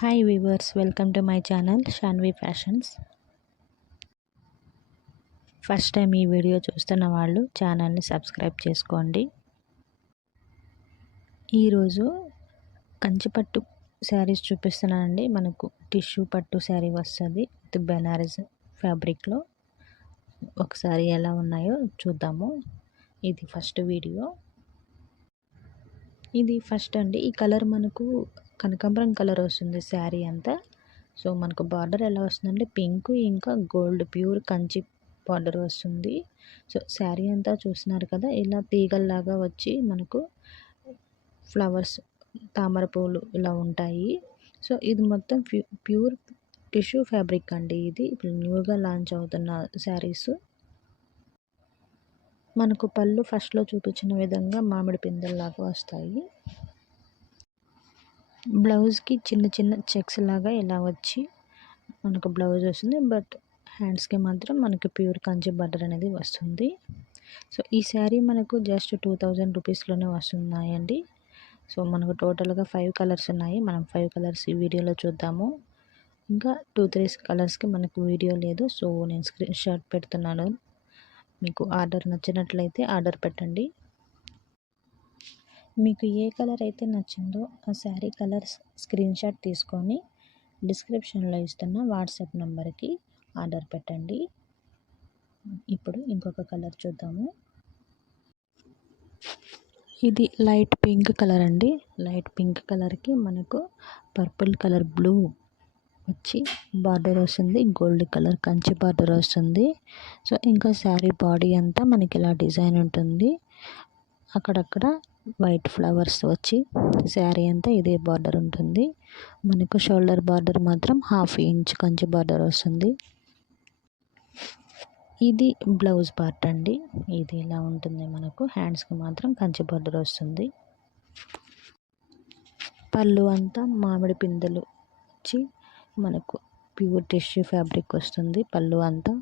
Hi weavers, welcome to my channel Shanvi fashions. First time ఈ video చూస్తున్న వాళ్ళు ఛానల్ని సబ్స్క్రైబ్ చేసుకోండి. ఈరోజు కంచిపట్టు శారీస్ చూపిస్తున్నానండి. మనకు టిష్యూ పట్టు శారీ వస్తుంది విత్ బెనారస్ ఫ్యాబ్రిక్లో. ఒకసారి ఎలా ఉన్నాయో చూద్దాము. ఇది ఫస్ట్ వీడియో. ఇది ఫస్ట్ అండి. ఈ కలర్ మనకు కనకాంబరం కలర్ వస్తుంది శారీ అంతా. సో మనకు బార్డర్ ఎలా వస్తుందంటే పింక్ ఇంకా గోల్డ్ ప్యూర్ కంచి బార్డర్ వస్తుంది. సో శారీ అంతా చూస్తున్నారు కదా, ఇలా తీగల్లాగా వచ్చి మనకు ఫ్లవర్స్ తామర పూలు ఇలా ఉంటాయి. సో ఇది మొత్తం ప్యూర్ టిష్యూ ఫ్యాబ్రిక్ అండి. ఇది ఇప్పుడు న్యూగా లాంచ్ అవుతున్న శారీస్. మనకు పళ్ళు ఫస్ట్లో చూపించిన విధంగా మామిడి పిందెల్లాగా వస్తాయి. బ్లౌజ్కి చిన్న చిన్న చెక్స్ లాగా ఇలా వచ్చి మనకు బ్లౌజ్ వస్తుంది. బట్ హ్యాండ్స్కి మాత్రం మనకి ప్యూర్ కంచి బార్డర్ అనేది వస్తుంది. సో ఈ శారీ మనకు జస్ట్ 2000 రూపీస్లోనే వస్తున్నాయండి. సో మనకు టోటల్గా 5 కలర్స్ ఉన్నాయి. మనం 5 కలర్స్ ఈ వీడియోలో చూద్దాము. ఇంకా 2-3 కలర్స్కి మనకు వీడియో లేదు. సో నేను స్క్రీన్ షాట్ పెడుతున్నాను. మీకు ఆర్డర్ నచ్చినట్లయితే ఆర్డర్ పెట్టండి. మీకు ఏ కలర్ అయితే నచ్చిందో ఆ శారీ కలర్ స్క్రీన్ షాట్ తీసుకొని డిస్క్రిప్షన్లో ఇస్తున్న వాట్సాప్ నెంబర్కి ఆర్డర్ పెట్టండి. ఇప్పుడు ఇంకొక కలర్ చూద్దాము. ఇది లైట్ పింక్ కలర్ అండి. లైట్ పింక్ కలర్కి మనకు పర్పుల్ కలర్ బ్లూ వచ్చి బార్డర్ వస్తుంది. గోల్డ్ కలర్ కంచి బార్డర్ వస్తుంది. సో ఇంకా శారీ బాడీ అంతా మనకి ఇలా డిజైన్ ఉంటుంది. అక్కడక్కడ వైట్ ఫ్లవర్స్ వచ్చి శారీ అంతా ఇదే బార్డర్ ఉంటుంది. మనకు షోల్డర్ బార్డర్ మాత్రం 1/2 ఇంచ్ కంచి బార్డర్ వస్తుంది. ఇది బ్లౌజ్ పార్ట్ అండి. ఇది ఇలా ఉంటుంది. మనకు హ్యాండ్స్కి మాత్రం కంచి బార్డర్ వస్తుంది. పళ్ళు అంతా మామిడి పిందెలు వచ్చి మనకు ప్యూర్ టిష్యూ ఫ్యాబ్రిక్ వస్తుంది పళ్ళు అంతా.